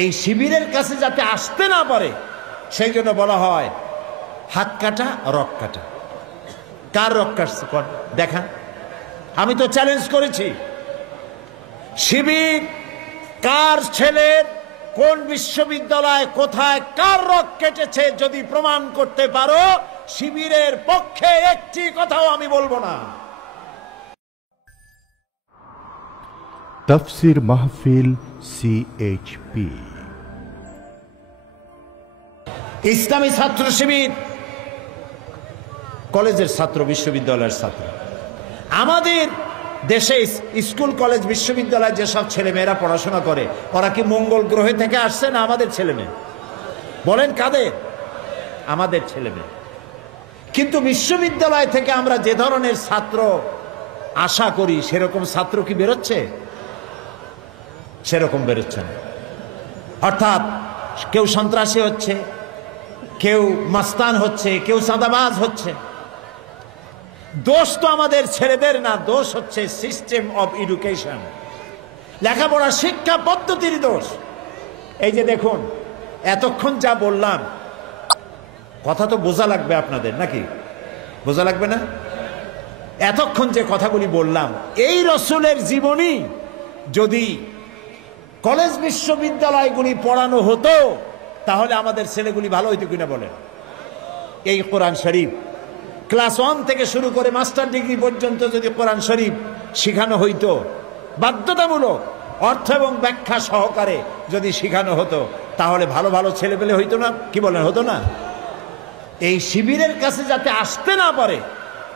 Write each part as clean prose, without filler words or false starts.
এই শিবিরের কাছে যাতে আসতে না পারে সেই জন্য বলা হয় হাত কাটা রক কাটা। কার রক কাটছে দেখান। আমি তো চ্যালেঞ্জ করেছি, শিবির কার ছেলের কোন বিশ্ববিদ্যালয় কোথায় কার রক কেটেছে যদি প্রমাণ করতে পারো, শিবিরের পক্ষে একটি কথাও আমি বলবো না। তাফসীর মাহফিল CHP ইসলামী ছাত্র শিবির কলেজের ছাত্র, বিশ্ববিদ্যালয়ের ছাত্র। আমাদের দেশে স্কুল কলেজ বিশ্ববিদ্যালয়ে যেসব ছেলেমেয়েরা পড়াশোনা করে ওরা কি মঙ্গল গ্রহে থেকে আসছে না আমাদের ছেলেমেয়ে? বলেন কাদের? আমাদের ছেলেমেয়ে। কিন্তু বিশ্ববিদ্যালয় থেকে আমরা যে ধরনের ছাত্র আশা করি সেরকম ছাত্র কি বেরোচ্ছে? সেরকম বেরোচ্ছে না। অর্থাৎ কেউ সন্ত্রাসী হচ্ছে, কেউ মাস্তান হচ্ছে, কেউ চাঁদাবাজ হচ্ছে। দোষ তো আমাদের ছেলেদের না, দোষ হচ্ছে সিস্টেম অফ এডুকেশন, লেখাপড়া শিক্ষা পদ্ধতির দোষ। এই যে দেখুন, এতক্ষণ যা বললাম কথা তো বোঝা লাগবে আপনাদের, নাকি বোঝা লাগবে না? এতক্ষণ যে কথাগুলি বললাম, এই রসুলের জীবনী যদি কলেজ বিশ্ববিদ্যালয়গুলি পড়ানো হতো তাহলে আমাদের ছেলেগুলি ভালো হইতো কিনা বলেন? এই কোরআন শরীফ ক্লাস 1 থেকে শুরু করে মাস্টার ডিগ্রি পর্যন্ত যদি কোরআন শরীফ শিখানো হইতো, বাধ্যতামূলক অর্থ এবং ব্যাখ্যা সহকারে যদি শিখানো হতো, তাহলে ভালো ভালো ছেলেপেলে হইতো না? কি বলেন, হতো না? এই শিবিরের কাছে যাতে আসতে না পারে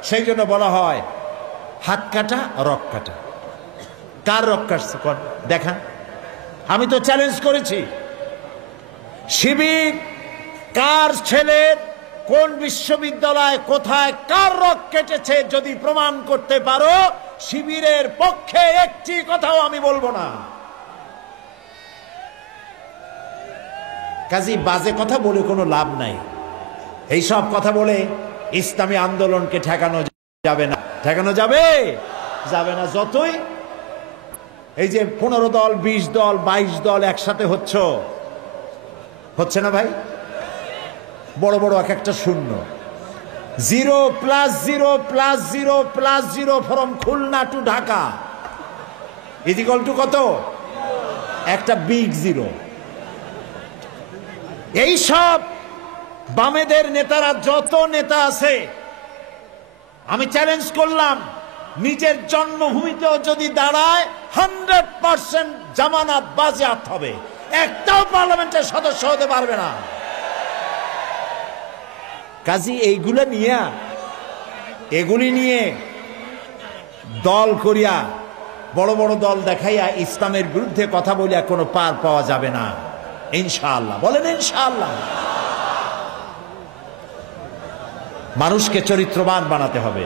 সেই জন্য বলা হয় হাত কাটা রক কাটা। কার রক কাটছে দেখান। আমি তো চ্যালেঞ্জ করেছি, শিবির কার ছেলের কোন বিশ্ববিদ্যালয় কোথায় কার রক কেটেছে যদি প্রমাণ করতে পারো, শিবিরের পক্ষে একটি কথাও আমি বলবো না। কাজী বাজে কথা বলে কোনো লাভ নাই। এইসব কথা বলে ইসলামী আন্দোলনকে ঠেকানো যাবে না। ঠেকানো যাবে যাবে না। যতই এই যে 15 দল 20 দল 22 দল একসাথে হচ্ছে না ভাই, বড় বড় এক একটা শূন্য, 0 + 0 + 0 + 0 from Khulna to Dhaka equal to কত? একটা বিগ জিরো। এই সব বামেদের নেতারা, যত নেতা আছে, আমি চ্যালেঞ্জ করলাম, নিজের জন্মভূমিতেও যদি দাঁড়ায় 100% জামানত বাজেয়াপ্ত হবে, একটাও পার্লামেন্টের সদস্য হতে পারবে না। কাজী এগুলি নিয়ে দল করিয়া, বড় বড় দল দেখাইয়া ইসলামের বিরুদ্ধে কথা বলিয়া কোনো পার পাওয়া যাবে না ইনশাআল্লাহ। বলেন ইনশাআল্লাহ। মানুষকে চরিত্রবান বানাতে হবে।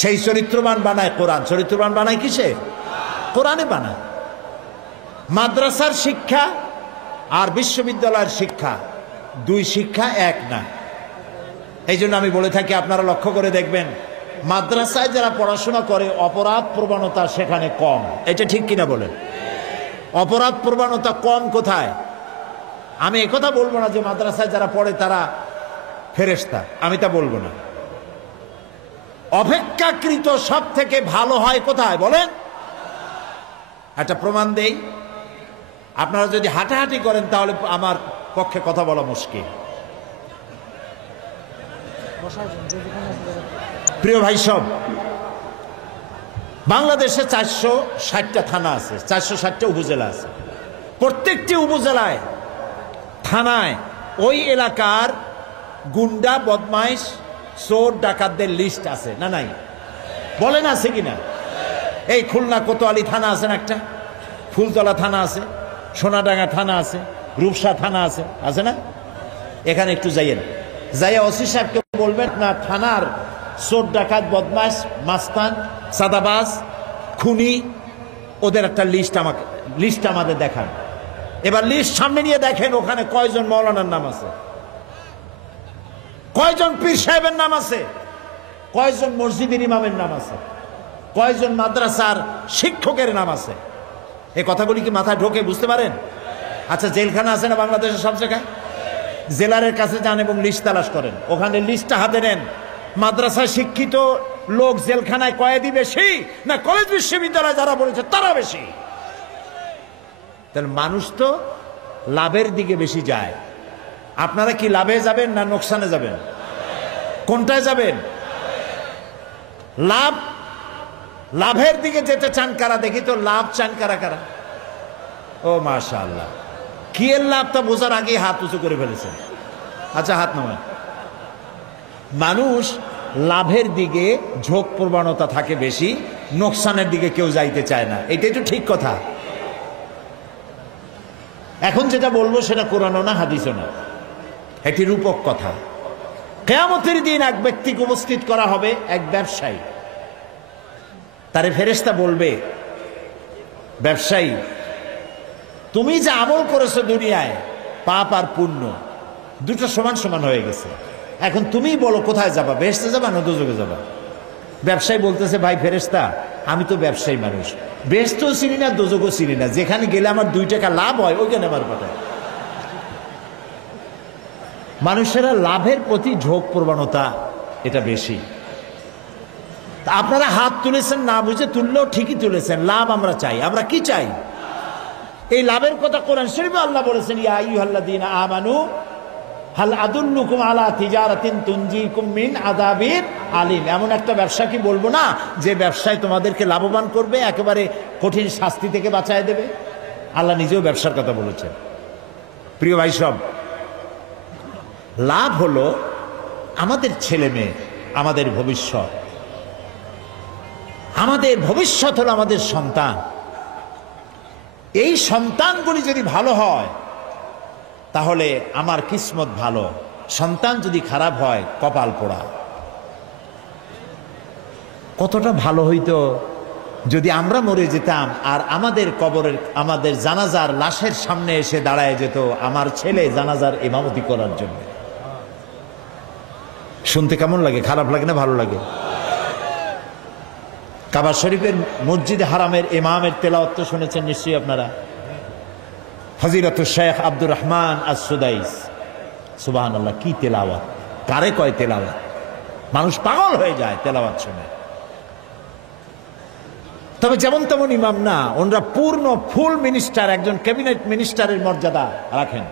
সেই চরিত্রবান বানায় কোরআন। চরিত্রবান বানায় কিসে? কোরআনে বানায়। মাদ্রাসার শিক্ষা আর বিশ্ববিদ্যালয়ের শিক্ষা, দুই শিক্ষা এক না। এই জন্য আমি বলে থাকি, আপনারা লক্ষ্য করে দেখবেন, মাদ্রাসায় যারা পড়াশোনা করে অপরাধ প্রবণতা সেখানে কম। এটা ঠিক কিনা বলেন? অপরাধ প্রবণতা কম কোথায়? আমি একথা বলবো না যে মাদ্রাসায় যারা পড়ে তারা ফেরেশতা, আমি তা বলবো না। অপেক্ষাকৃত সব থেকে ভালো হয় কোথায় বলেন? একটা প্রমাণ দেই। আপনারা যদি হাঁটাহাঁটি করেন তাহলে আমার পক্ষে কথা বলা মুশকিল। প্রিয় ভাই সব, বাংলাদেশে 460টা থানা আছে, 460টা উপজেলা আছে। প্রত্যেকটি উপজেলায়, থানায় ওই এলাকার গুন্ডা, বদমাইশ, চোর, ডাকাতদের লিস্ট আছে না নাই? বলেন আছে কিনা? এই খুলনা কোতোয়ালি থানা আছে না একটা, ফুলতলা থানা আছে, সোনাডাঙ্গা থানা আছে, রূপসা থানা আছে, আছে না? এখানে একটু যাইয়েন, যাইয়া ওসি সাহেবকে বলবেন না থানার চোর, ডাকাত, বদমাইশ, মাস্তান, সাদাবাজ, খুনি, ওদের একটা লিস্ট আমাদের দেখান। এবার লিস্ট সামনে নিয়ে দেখেন ওখানে কয়জন মৌলানার নাম আছে, কয়জন পীর সাহেবের নাম আছে, কয়জন মসজিদের ইমামের নাম আছে, কয়জন মাদ্রাসার শিক্ষকের নাম আছে। এই কথাগুলি কি মাথায় ঢোকে? বুঝতে পারেন? আচ্ছা, জেলখানা আছে না বাংলাদেশের সব জায়গায়? জেলারের কাছে যান এবং লিস্ট তালাশ করেন, ওখানে লিস্টটা হাতে নেন। মাদ্রাসায় শিক্ষিত লোক জেলখানায় কয়েদি বেশি না কলেজ বিশ্ববিদ্যালয়ে যারা বলেছে তারা বেশি? তাহলে মানুষ তো লাভের দিকে বেশি যায়। আপনারা কি লাভে যাবেন না নোকসানে যাবেন? কোনটায় যাবেন? লাভ, লাভের দিকে যেতে চান কারা? দেখি তো লাভ চান কারা কারা? ও মাশাআল্লাহ, কি এর লাভটা বোঝার আগে হাত উঁচু করে ফেলেছেন। আচ্ছা, হাত নামান। মানুষ লাভের দিকে ঝোঁক প্রবণতা থাকে বেশি, নোকসানের দিকে কেউ যাইতে চায় না। এটাই তো ঠিক কথা। এখন যেটা বলবো সেটা কোরআনও না হাদিসও না, একটি রূপক কথা। কিয়ামতের দিন এক ব্যক্তিকে উপস্থিত করা হবে, এক ব্যবসায়ী। তারে ফেরেশতা বলবে, ব্যবসায়ী তুমি যে আমল করেছো দুনিয়ায়, পাপ আর পুণ্য দুটো সমান সমান হয়ে গেছে, এখন তুমি বলো কোথায় যাবা, বেহেশতে যাবা না দোজখে যাবা? ব্যবসায়ী বলতেছে, ভাই ফেরেশতা আমি তো ব্যবসায়ী মানুষ, বেহেশতও চিনি না দোজখও চিনি না, যেখানে গেলে আমার 2 টাকা লাভ হয় ওইখানে আমার পাঠায়। মানুষেরা লাভের প্রতি ঝোঁক প্রবণতা এটা বেশি। আপনারা হাত তুলেছেন না বুঝে, তুললেও ঠিকই তুলেছেন। লাভ আমরা চাই। আমরা কি চাই? এই লাভের কথা কোরআন শরীফে আল্লাহ বলেছেন, ইয়া আইয়ুহাল্লাযীনা আমানু হাল আদুল্লুকুম আলা তিজারাতিন তুনজিকুম মিন আযাবিন আলিম। এমন একটা ব্যবসা কি বলবো না যে ব্যবসায় তোমাদেরকে লাভবান করবে, একেবারে কঠিন শাস্তি থেকে বাঁচায় দেবে? আল্লাহ নিজেও ব্যবসার কথা বলেছেন। প্রিয় ভাই সব, লাভ হলো আমাদের ছেলে মেয়ে, আমাদের ভবিষ্যৎ। আমাদের ভবিষ্যৎ হলো আমাদের সন্তান। এই সন্তানগুলি যদি ভালো হয় তাহলে আমার কিসমত ভালো, সন্তান যদি খারাপ হয় কপাল পোড়া। কতটা ভালো হইতো যদি আমরা মরে যেতাম আর আমাদের কবরের, আমাদের জানাজার লাশের সামনে এসে দাঁড়ায় যেত আমার ছেলে জানাজার ইমামতি করার জন্য। শুনতে কেমন লাগে? খারাপ লাগে না ভালো লাগে? কাবা শরীফের মসজিদ হারামের ইমামের তেলাওয়াত তো শুনেছেন নিশ্চয়ই আপনারা। ফজিলাতুল শেখ আব্দুর রহমান আস-সুদাইস, সুবহানাল্লাহ, কি তেলাওয়াত! কারে কয় তেলাওয়াত! মানুষ পাগল হয়ে যায় তেলাওয়াত শুনে। তবে যেমন তেমন ইমাম না, ওনারা পূর্ণ ফুল মিনিস্টার, একজন ক্যাবিনেট মিনিস্টারের মর্যাদা রাখেন।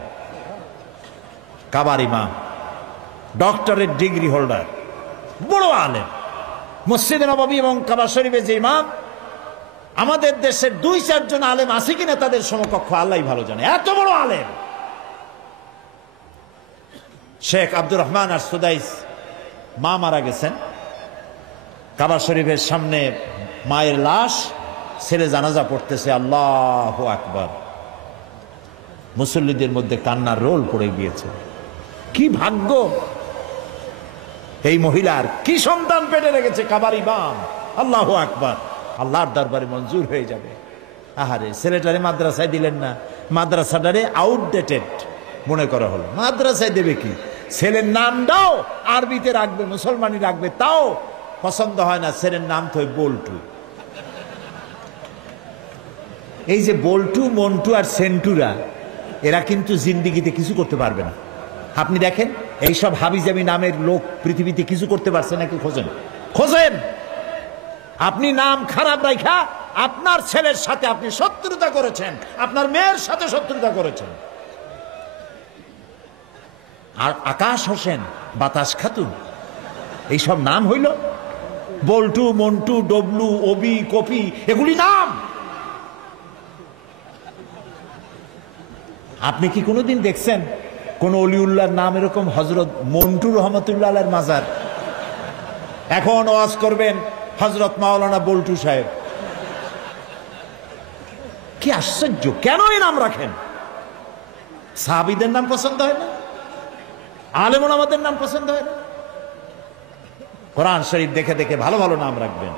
কাবার ইমাম, ডক্টরেট ডিগ্রি হোল্ডার, বড় আলেম। মসজিদে নববী এবং কাবা শরীফে যে ইমাম, আমাদের দেশের 2-4 জন আলেম আছে কিনা তাদের সমকক্ষ আল্লাহই ভালো জানে, এত বড় আলেম। শেখ আব্দুর রহমান আস-সুদাইস, মা মারা গেছেন, কাবা শরীফের সামনে মায়ের লাশ, ছেলে জানাজা পড়তেছে, আল্লাহু আকবার। মুসল্লিদের মধ্যে কান্নার রোল পড়ে গিয়েছে। কি ভাগ্য এই মহিলার, কি সন্তান পেটে রেখেছে কাবার ইমাম! আল্লাহু আকবার। আল্লাহর দরবারে মঞ্জুর হয়ে যাবে। আহারে, ছেলেটারে মাদ্রাসায় দিলেন না, মাদ্রাসাটারে আউটডেটেড মনে করা হলো। মাদ্রাসায় দেবে কি? ছেলের নামটাও আরবিতে রাখবে, মুসলমানি রাখবে, তাও পছন্দ হয় না। ছেলের নাম তো বল্টু। এই যে বল্টু, মন্টু আর সেন্টুরা, এরা কিন্তু জিন্দিগিতে কিছু করতে পারবে না। আপনি দেখেন, এইসব হাবিজাবি নামের লোক পৃথিবীতে কিছু করতে পারছে নাকি? খোঁজেন, খোঁজেন। আপনি নাম খারাপ রাখা আপনার ছেলের সাথে আপনি শত্রুতা করেছেন, আপনার মেয়ের সাথে শত্রুতা করেছেন। আর আকাশ হোসেন, বাতাস খাতুন, এইসব নাম হইল? বল্টু, মন্টু, ডবলু, ওবি, কপি, এগুলি নাম। আপনি কি কোনোদিন দেখছেন কোন অলিউল্লাহর নাম এরকম? হযরত মন্টু রহমতুল্লাহ আলাইহির মাজার। এখন ওয়াজ করবেন হযরত মাওলানা বল্টু সাহেব। কি আশ্চর্য! কেন এই নাম রাখেন? সাহাবীদের নাম পছন্দ হয় না? আলেম ওলামাদের নাম পছন্দ হয় না? কোরআন শরীফ দেখে দেখে ভালো ভালো নাম রাখবেন।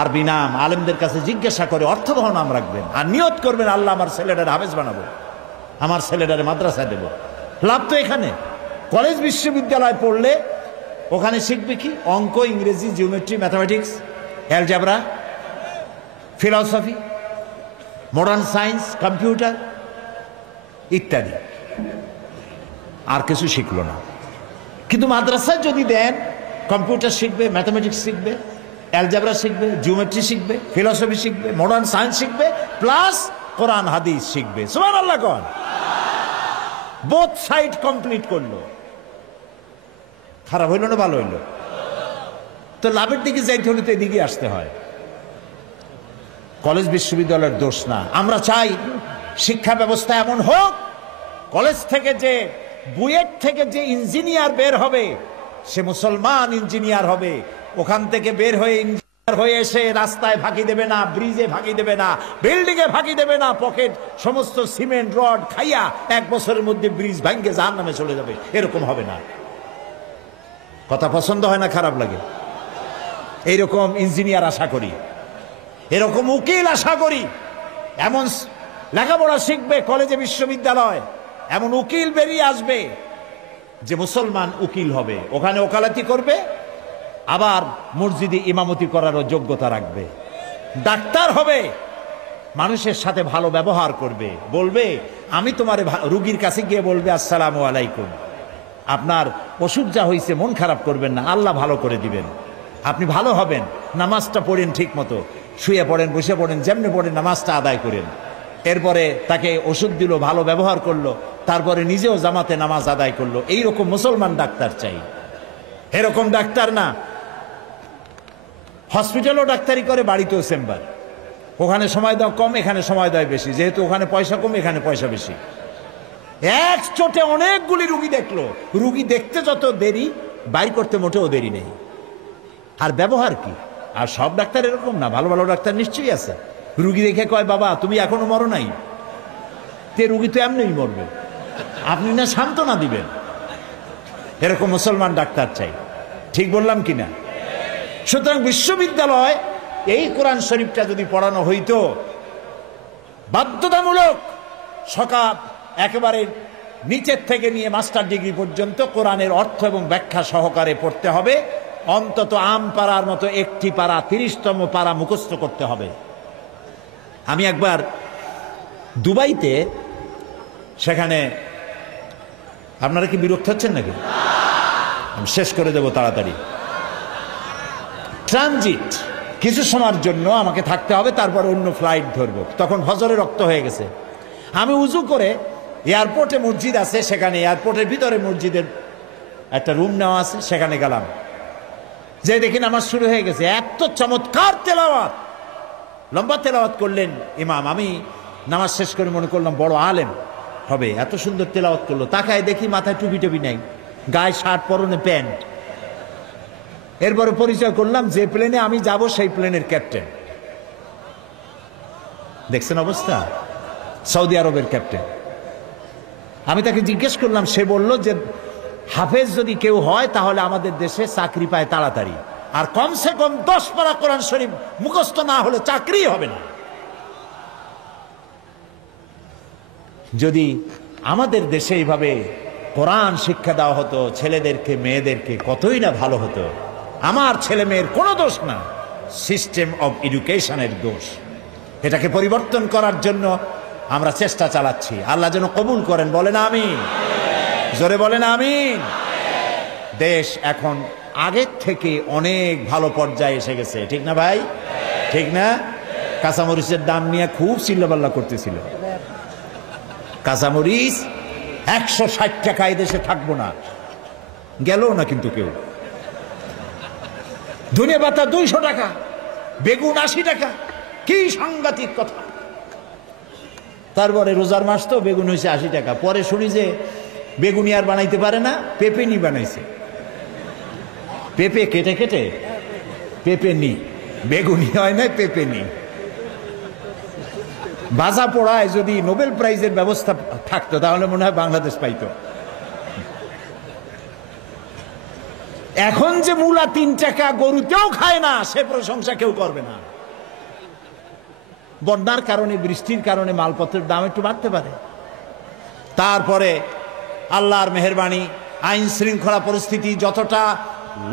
আরবি নাম আলেমদের কাছে জিজ্ঞাসা করে অর্থবহ নাম রাখবেন। আর নিয়ত করবেন, আল্লাহ আমার ছেলেটারে হাফেজ বানাবো, আমার ছেলেটারে মাদ্রাসায় দেব। লাভ তো এখানে। কলেজ বিশ্ববিদ্যালয় পড়লে ওখানে শিখবে কি? অঙ্ক, ইংরেজি, geometry, mathematics, algebra, philosophy, modern science, computer, ইত্যাদি, আর কিছু শিখলো না। কিন্তু মাদ্রাসায় যদি দেন, কম্পিউটার শিখবে, ম্যাথমেটিক্স শিখবে, অ্যালজেব্রা শিখবে, জিওমেট্রি শিখবে, ফিলসফি শিখবে, মডার্ন সায়েন্স শিখবে, প্লাস কোরআন হাদিস শিখবে। সুবহানাল্লাহ কোন, বোথ সাইড কমপ্লিট করলো। খারাপ হইল না ভালো হইল? তো লাভের দিকে যাইতে হলে তো এদিকে আসতে হয়। কলেজ বিশ্ববিদ্যালয়ের দোষ না। আমরা চাই শিক্ষা ব্যবস্থা এমন হোক, কলেজ থেকে যে, বুয়েট থেকে যে ইঞ্জিনিয়ার বের হবে সে মুসলমান ইঞ্জিনিয়ার হবে। ওখান থেকে বের হয়ে ইঞ্জিনিয়ার হয়ে এসে রাস্তায় ফাঁকি দেবে না, ব্রিজে ফাঁকি দেবে না, বিল্ডিং এ ফাঁকি দেবে না, পকেট সমস্ত সিমেন্ট রড খাইয়া 1 বছরের মধ্যে ব্রিজ ভাঙ্গে জাহান্নামে চলে যাবে, এরকম হবে না। কথা পছন্দ হয় না, খারাপ লাগে? এইরকম ইঞ্জিনিয়ার আশা করি, এরকম উকিল আশা করি। এমন লেখাপড়া শিখবে কলেজে বিশ্ববিদ্যালয়, এমন উকিল বেরিয়ে আসবে যে মুসলমান উকিল হবে, ওখানে ওকালতি করবে, আবার মসজিদে ইমামতি করারও যোগ্যতা রাখবে। ডাক্তার হবে, মানুষের সাথে ভালো ব্যবহার করবে, বলবে আমি তোমার রুগীর কাছে গিয়ে বলবে আসসালামু আলাইকুম, আপনার ওষুধ যা হয়েছে মন খারাপ করবেন না, আল্লাহ ভালো করে দিবেন, আপনি ভালো হবেন, নামাজটা পড়েন ঠিক মতো, শুয়ে পড়েন, বসে পড়েন, যেমনি পড়েন নামাজটা আদায় করেন। এরপরে তাকে ওষুধ দিল, ভালো ব্যবহার করলো, তারপরে নিজেও জামাতে নামাজ আদায় করলো। এইরকম মুসলমান ডাক্তার চাই, এরকম ডাক্তার না হসপিটালও ডাক্তারি করে, বাড়িতেও চেম্বার, ওখানে সময় দাও কম, এখানে সময় দেয় বেশি, যেহেতু ওখানে পয়সা কম, এখানে পয়সা বেশি। এক চোটে অনেকগুলি রুগী দেখলো, রুগী দেখতে যত দেরি, বাইর করতে মোটেও দেরি নেই। আর ব্যবহার কি? আর সব ডাক্তার এরকম না, ভালো ভালো ডাক্তার নিশ্চয়ই আছে। রুগী দেখে কয় বাবা তুমি এখনো মরো নাই, তে রুগী তো এমনিই মরবে, আপনি না সান্ত্বনা দিবেন। এরকম মুসলমান ডাক্তার চাই, ঠিক বললাম কিনা? সুতরাং বিশ্ববিদ্যালয় এই কোরআন শরীফটা যদি পড়ানো হইতো, বাধ্যতামূলক সকাল একেবারে নিচের থেকে নিয়ে মাস্টার ডিগ্রি পর্যন্ত কোরআনের অর্থ এবং ব্যাখ্যা সহকারে পড়তে হবে, অন্তত আম পাড়ার মতো একটি পাড়া, 30তম পাড়া মুখস্থ করতে হবে। আমি একবার দুবাইতে, সেখানে, আপনারা কি বিরক্ত হচ্ছেন নাকি? আমি শেষ করে দেব তাড়াতাড়ি। ট্রানজিট কিছু সময়ের জন্য আমাকে থাকতে হবে, তারপর অন্য ফ্লাইট ধরবো। তখন ফজরে রক্ত হয়ে গেছে। আমি উজু করে, এয়ারপোর্টে মসজিদ আছে, সেখানে এয়ারপোর্টের ভিতরে মসজিদের একটা রুম নেওয়া আছে, সেখানে গেলাম। যে দেখি নামাজ শুরু হয়ে গেছে, এত চমৎকার তেলাওয়াত, লম্বা তেলাওয়াত করলেন ইমাম। আমি নামাজ শেষ করে মনে করলাম বড় আলেম হবে, এত সুন্দর তেলাওয়াত করলো। তাকায় দেখি মাথায় টুপি টুপি নাই, গায়ে শার্ট, পরনে প্যান্ট। এরপরে পরিচয় করলাম, যে প্লেনে আমি যাব সেই প্লেনের ক্যাপ্টেন। দেখছেন অবস্থা, সৌদি আরবের ক্যাপ্টেন। আমি তাকে জিজ্ঞেস করলাম, সে বলল যে হাফেজ যদি কেউ হয় তাহলে আমাদের দেশে চাকরি পায় তাড়াতাড়ি, আর কমসে কম 10 পারা কোরআন শরীফ মুখস্থ না হলে চাকরি হবে না। যদি আমাদের দেশে এইভাবে কোরআন শিক্ষা দেওয়া হতো ছেলেদেরকে, মেয়েদেরকে, কতই না ভালো হতো। আমার ছেলে মেয়ের কোনো দোষ না, সিস্টেম অব এডুকেশনের দোষ। এটাকে পরিবর্তন করার জন্য আমরা চেষ্টা চালাচ্ছি। আল্লাহ যেন কবুল করেন, বলেন আমিন, জোরে বলেন আমিন। দেশ এখন আগের থেকে অনেক ভালো পর্যায়ে এসে গেছে, ঠিক না ভাই? ঠিক না? কাঁচামরিচের দাম নিয়ে খুব চিল্লাপাল্লা করতেছিল। কাঁচামরিচ 160 টাকা এই দেশে থাকবো না, গেল না কিন্তু কেউ। ধনিয়া পাতা 200 টাকা, বেগুন 80 টাকা, কি সাংঘাতিক কথা। তারপরে রোজার মাস তো বেগুন হয়েছে 80 টাকা। পরে শুনি যে বেগুনি আর বানাইতে পারে না, পেঁপেনি বানাইছে। পেঁপে কেটে কেটে পেঁপেনি, বেগুনি হয় না, পেঁপেনি। ভাজা পোড়ায় যদি নোবেল প্রাইজের ব্যবস্থা থাকতো তাহলে মনে হয় বাংলাদেশ পাইতো। এখন যে মূলা 3 টাকা, গরুতেও খায় না, সে প্রশংসা কেউ করবে না। বন্যার কারণে, বৃষ্টির কারণে মালপত্রের দাম একটু বাড়তে পারে। তারপরে আল্লাহর মেহেরবানি, আইন শৃঙ্খলা পরিস্থিতি যতটা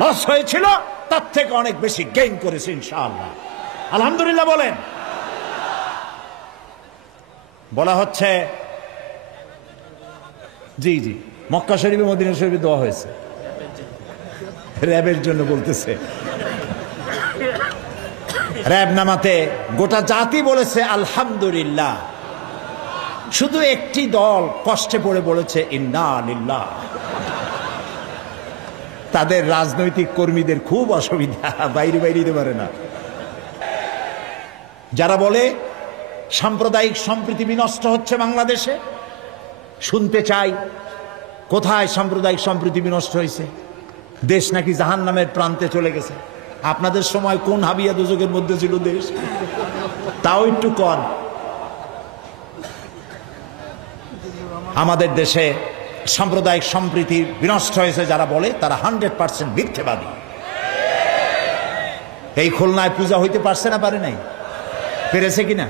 লস হয়েছিল তার থেকে অনেক বেশি গেইন করেছে ইনশাআল্লাহ। আলহামদুলিল্লাহ বলেন। বলা হচ্ছে জি জি, মক্কা শরীফে মদিনা শরীফে দোয়া হয়েছে, র্যাবের জন্য বলতেছে। র্যাব নামাতে গোটা জাতি বলেছে আলহামদুলিল্লাহ, শুধু একটি দল কষ্টে পড়ে বলেছে ইন্না লিল্লাহ। তাদের রাজনৈতিক কর্মীদের খুব অসুবিধা, বাইরে দিতে পারে না। যারা বলে সাম্প্রদায়িক সম্প্রীতি বিনষ্ট হচ্ছে বাংলাদেশে, শুনতে চাই কোথায় সাম্প্রদায়িক সম্প্রীতি বিনষ্ট হয়েছে? দেশ নাকি জাহান্নামের প্রান্তে চলে গেছে। আপনাদের সময় কোন হাবিয়া দুজকের মধ্যে ছিল দেশ? তাও একটু কম। আমাদের দেশে সাম্প্রদায়িক সম্প্রীতি বিনষ্ট হয়েছে যারা বলে, তারা 100% মিথ্যেবাদী। এই খুলনায় পূজা হইতে পারছে না, পারে নাই? পেরেছে কিনা?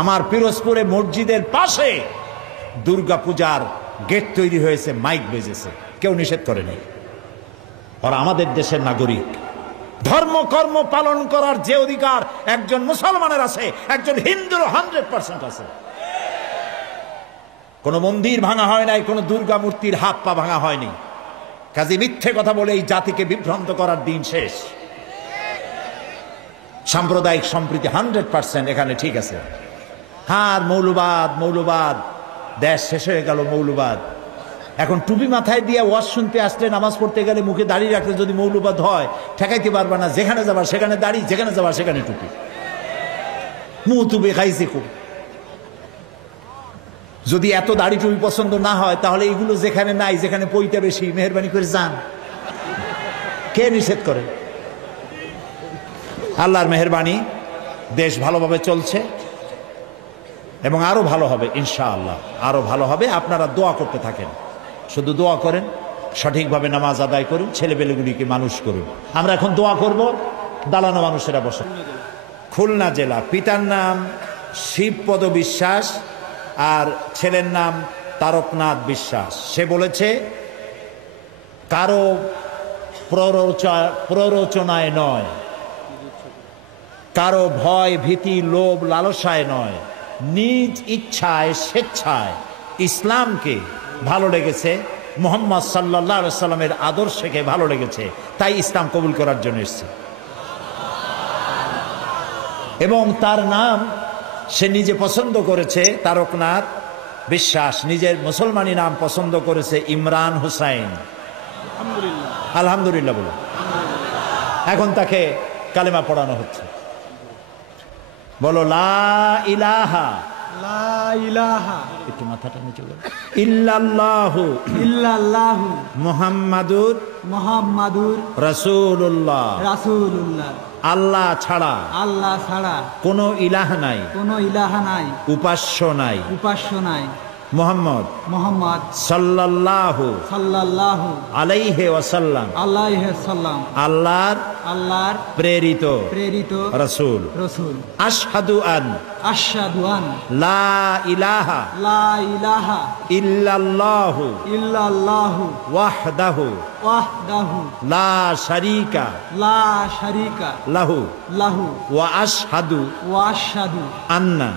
আমার পিরোজপুরে মসজিদের পাশে দুর্গা পূজার গেট তৈরি হয়েছে, মাইক বেজেছে, কেউ নিষেধ করে নাই। আর আমাদের দেশের নাগরিক, ধর্ম কর্ম পালন করার যে অধিকার একজন মুসলমানের আছে, একজন হিন্দুর 100% আছে। কোন মন্দির ভাঙা হয় নাই, কোন দুর্গা মূর্তির হাত পা ভাঙা হয়নি। কাজে মিথ্যে কথা বলে এই জাতিকে বিভ্রান্ত করার দিন শেষ। সাম্প্রদায়িক সম্প্রীতি 100% এখানে ঠিক আছে। হ্যাঁ, মৌলবাদ দেশ শেষ হয়ে গেল। মৌলবাদ এখন টুপি মাথায় দিয়ে ওয়াজ শুনতে আসলে, নামাজ পড়তে গেলে মুখে দাঁড়িয়ে রাখলে যদি মৌলবাদ হয়, ঠেকাইতে পারবে না। যেখানে যাবার সেখানে দাড়ি, যেখানে যাবার সেখানে টুপি, মুখ টুপি খাইছে খুব। যদি এত দাড়ি টুপি পছন্দ না হয়, তাহলে এগুলো যেখানে নাই, যেখানে পইতে বেশি, মেহরবানি করে যান। কে নিষেধ করে? আল্লাহর মেহরবানি, দেশ ভালোভাবে চলছে এবং আরো ভালো হবে ইনশাআল্লাহ, আরো ভালো হবে। আপনারা দোয়া করতে থাকেন, শুধু দোয়া করেন, সঠিকভাবে নামাজ আদায় করুন, ছেলেপেলেগুলিকে মানুষ করুন। আমরা এখন দোয়া করব। দালানো মানুষেরা বসে। খুলনা জেলা, পিতার নাম শিবপদ বিশ্বাস আর ছেলের নাম তারকনাথ বিশ্বাস। সে বলেছে কারো প্ররোচনায় নয়, কারো ভয় ভীতি লোভ লালসায় নয়, নিজ ইচ্ছায় স্বেচ্ছায় ইসলামকে ভালো লেগেছে, মুহাম্মদ সাল্লাল্লাহু আলাইহি সাল্লামের আদর্শকে ভালো লেগেছে, তাই ইসলাম কবুল করার জন্য এসেছে। এবং তার নাম সে নিজে পছন্দ করেছে তারকনাথ বিশ্বাস, নিজের মুসলমানি নাম পছন্দ করেছে ইমরান হুসাইন। আলহামদুলিল্লাহ বলো। এখন তাকে কালেমা পড়ানো হচ্ছে। বলো লা ইলাহা, লা ইলাহা, একটু মাথাটা নিচে করো, ইল্লাল্লাহু, ইল্লাল্লাহু, মুহাম্মাদুর, মুহাম্মাদুর রাসূলুল্লাহ, রাসূলুল্লাহ। আল্লাহ ছাড়া, আল্লাহ ছাড়া কোনো ইলাহ নাই, কোনো ইলাহা নাই, উপাস্য নাই, উপাস্য নাই। মুহাম্মদ মুহাম্মদ সাল্লাল্লাহু সাল্লাল্লাহু আলাইহি ওয়াসাল্লাম আলাইহি সাল্লাম আল্লাহর প্রেরিত রাসূল। রাসূল। আশহাদু আন আশহাদু আন লা ইলাহা লা ইলাহা ইল্লাল্লাহু ইল্লাল্লাহু ওয়াহদাহু ওয়াহদাহু লা শারীকা লা শারীকা লাহু লাহু ওয়া আশহাদু ওয়া আশহাদু আন্না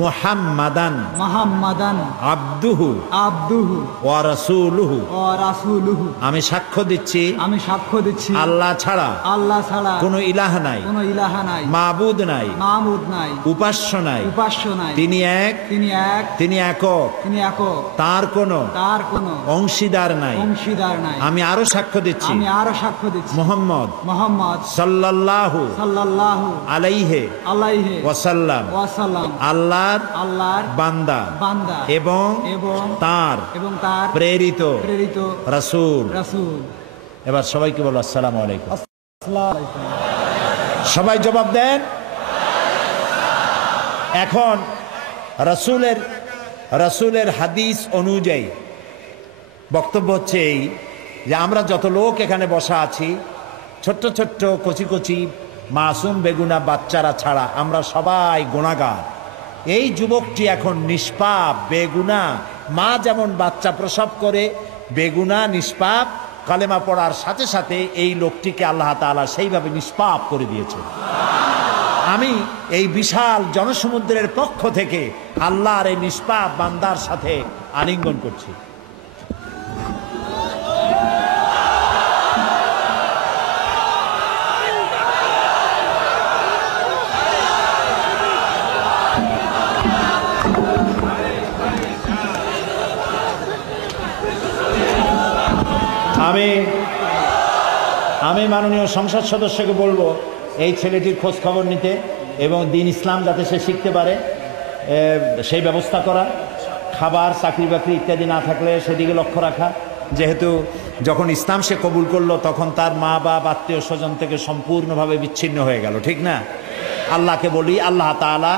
মুহাম্মাদান মুহাম্মাদান আবদুহু আবদুহু ওয়া রাসূলুহু ওয়া রাসূলুহু। আমি সাক্ষ্য দিচ্ছি, আমি সাক্ষ্য দিচ্ছি, আল্লাহ ছাড়া কোনো ইলাহ নাই, কোনো ইলাহা নাই, মাবুদ নাই, মাবুদ নাই, উপাস্য নাই, উপাস্য নাই। তিনি এক, তিনি একক, তার কোনো অংশীদার নাই। আমি আরো সাক্ষ্য দিচ্ছি, মুহাম্মদ সাল্লাল্লাহু আলাইহি ওয়াসাল্লাম আল্লাহর বান্দা এবং তার প্রেরিত রাসূল। এবার সবাইকে বলো আসসালামু আলাইকুম। সবাই জবাব দেন। এখন রাসূলের হাদিস অনুযায়ী বক্তব্য হচ্ছে এই যে আমরা যত লোক এখানে বসা আছি, ছোট্ট ছোট্ট কচি কচি মাসুম বেগুনা বাচ্চারা ছাড়া আমরা সবাই গুনাহগার। এই যুবকটি এখন নিষ্পাপ, বেগুনা। মা যেমন বাচ্চা প্রসব করে বেগুনা নিষ্পাপ, কালেমা পড়ার সাথে সাথে এই লোকটিকে আল্লাহ তাআলা সেইভাবে নিষ্পাপ করে দিয়েছে। আমি এই বিশাল জনসমুদ্রের পক্ষ থেকে আল্লাহর এই নিষ্পাপ বান্দার সাথে আলিঙ্গন করছি। আমি মাননীয় সংসদ সদস্যকে বলবো এই ছেলেটির খোঁজ খবর নিতে এবং দিন ইসলাম যাতে সে শিখতে পারে সেই ব্যবস্থা করা, খাবার চাকরি বাকরি ইত্যাদি না থাকলে সেদিকে লক্ষ্য রাখা। যেহেতু যখন ইসলাম সে কবুল করলো তখন তার মা বাপ আত্মীয় স্বজন থেকে সম্পূর্ণভাবে বিচ্ছিন্ন হয়ে গেল, ঠিক না? আল্লাহকে বলি, আল্লাহ তাআলা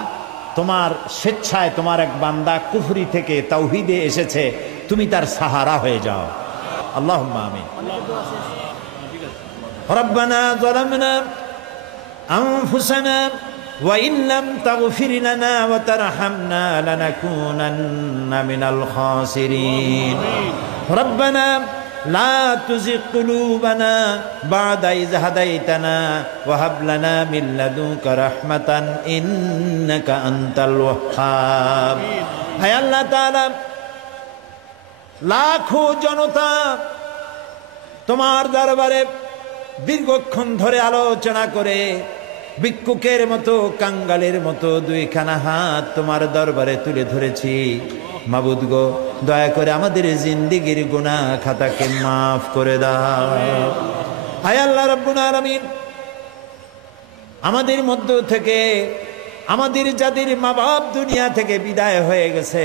তোমার স্বেচ্ছায় তোমার এক বান্দা কুফরি থেকে তাওহীদে এসেছে, তুমি তার সাহারা হয়ে যাও। আল্লাহুম্মা আমিন। রব্বানা যালামনা আনফুসানা ওয়া ইন লাম তাগফির লানা ওয়া তারহামনা লানাকুনান্না মিনাল খাসিরিন। রব্বানা লা তুযিগ কুলুবানা বা'দা ইয হাদাইতানা ওয়া হাব লানা মিন লাদুনকা রাহমাতান ইন্নাকা আনতাল ওয়াহ্হাব। হে আল্লাহ তাআলা, লাখো জনতা তোমার দরবারে দীর্ঘক্ষণ ধরে আলোচনা করে ভিক্ষুকের মতো, কাঙ্গালের মতো দুইখানা হাত তোমার দরবারে তুলে ধরেছি। মাবুদ গো, দয়া করে আমাদের জিন্দেগীর গুনাহ খাতাকে মাফ করে দাও। হায় আল্লাহ রাব্বুল আলামিন, আমাদের মধ্য থেকে আমাদের যাদের মা বাপ দুনিয়া থেকে বিদায় হয়ে গেছে,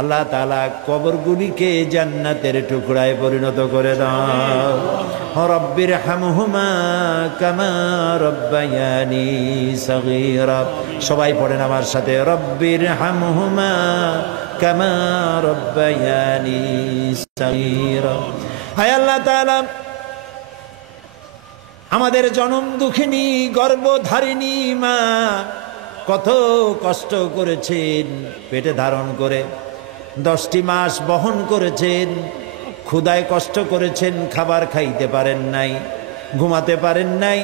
আল্লাহ তাআলা কবরগুলিকে জান্নাতের টুকরায় পরিণত করে দাও। রব্বির হামহুমা কামা রব্বায়ানি সগীরা। সবাই পড়েন আমার সাথে, রব্বির হামহুমা কামা রব্বায়ানি সগীরা। হায় আল্লাহ তাআলা, আমাদের জনম দুঃখিনী গর্ভধারিণী মা কত কষ্ট করেছেন, পেটে ধারণ করে 10টি মাস বহন করেছেন, ক্ষুধায় কষ্ট করেছেন, খাবার খাইতে পারেন নাই, ঘুমাতে পারেন নাই,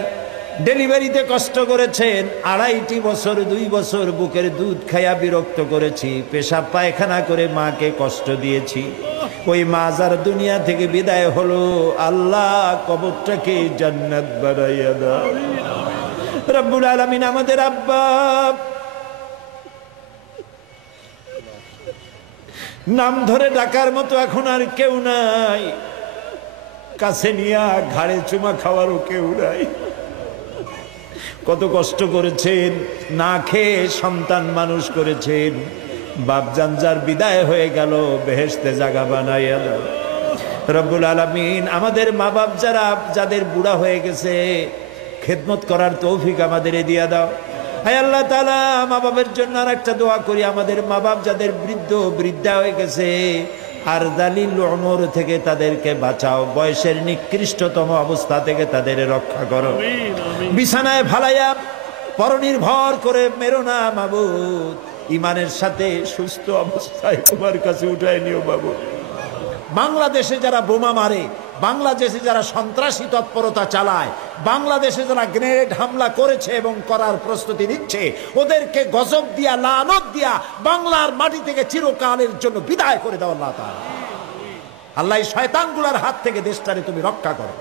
ডেলিভারিতে কষ্ট করেছেন, 2.5 বছর 2 বছর বুকের দুধ খাইয়া বিরক্ত করেছি, পেশাব পায়খানা করে মাকে কষ্ট দিয়েছি। ওই মা যার দুনিয়া থেকে বিদায় হলো, আল্লাহ কবরটাকে জান্নাত বানাইয়া দাও। রব্বুল আলামিন, আমাদের আব্বা নাম ধরে ডাকার মতো এখন আর কেউ নাই, কাছে নিয়া ঘাড়ে চুমা খাওয়ারও কেউ নাই। কত কষ্ট করেছেন, না খেয়ে সন্তান মানুষ করেছেন। বাপজান যার বিদায় হয়ে গেল, বেহেশতে জায়গা বানাইয়া দাও। রব্বুল আলামিন, আমাদের মা বাপ যাদের বুড়া হয়ে গেছে, খেদমত করার তৌফিক আমাদের দিয়া দাও। হায় আল্লাহ তাআলা, মা বাবার জন্য আর একটা দোয়া করি, আমাদের মা বাপ যাদের বৃদ্ধা হয়ে গেছে, আর দালিল উমর থেকে তাদেরকে বাঁচাও, বয়সের নিকৃষ্টতম অবস্থা থেকে তাদের রক্ষা করো। বিছানায় ফালাইয়া পরনির্ভর করে মেরো না মাবুদ, ইমানের সাথে সুস্থ অবস্থায় তোমার কাছে উঠায় নিও মাবুদ। বাংলাদেশে যারা বোমা মারে, বাংলাদেশে যারা সন্ত্রাসী তৎপরতা চালায়, বাংলাদেশে যারা গ্রেনেড হামলা করেছে এবং করার প্রস্তুতি নিচ্ছে, ওদেরকে গজব দিয়া, লানত দিয়া বাংলার মাটি থেকে চিরকালের জন্য বিদায় করে দাও আল্লাহ তাআলা। আল্লাহ এই শয়তানগুলোর হাত থেকে দেশটারে তুমি রক্ষা করো।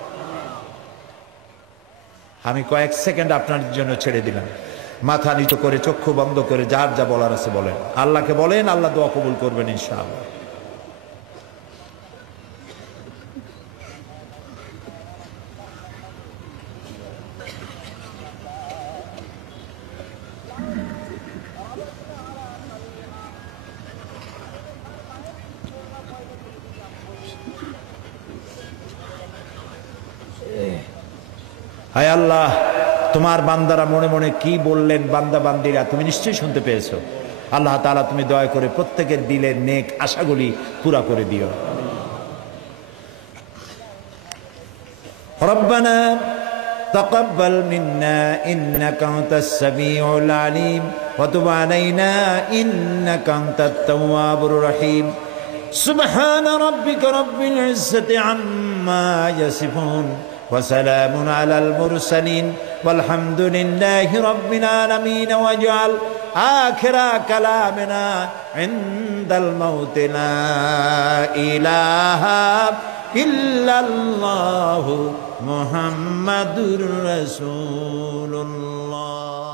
আমি কয়েক সেকেন্ড আপনার জন্য ছেড়ে দিলাম। মাথা নিচ করে, চক্ষু বন্ধ করে, যার যা বলার আছে বলেন, আল্লাহকে বলেন, আল্লাহ দোয়া কবুল করবেন ইনশাআল্লাহ। হায় আল্লাহ, তোমার বান্দারা মনে মনে কি বললেন, বান্দা বান্দিরা তুমি নিশ্চয়ই শুনতে পেয়েছো। আল্লাহ তাআলা, তুমি দয়া করে প্রত্যেকের দিলের নেক আশাগুলি পুরা করে দিও। রব্বানা তাকাব্বাল মিন্না ইন্নাকা আনতাস সামিউল আলিম ওয়া তুব আলাইনা ইন্নাকা আনতাত তাওয়াবুর রহিম। সুবহান রাব্বিকা রাব্বিল ইজ্জাতি আম্মা ইয়াসিফুন وسلام على المرسلين والحمد لله رب العالمين واجعل آخر كلامنا عند الموت لا إله إلا الله محمد رسول الله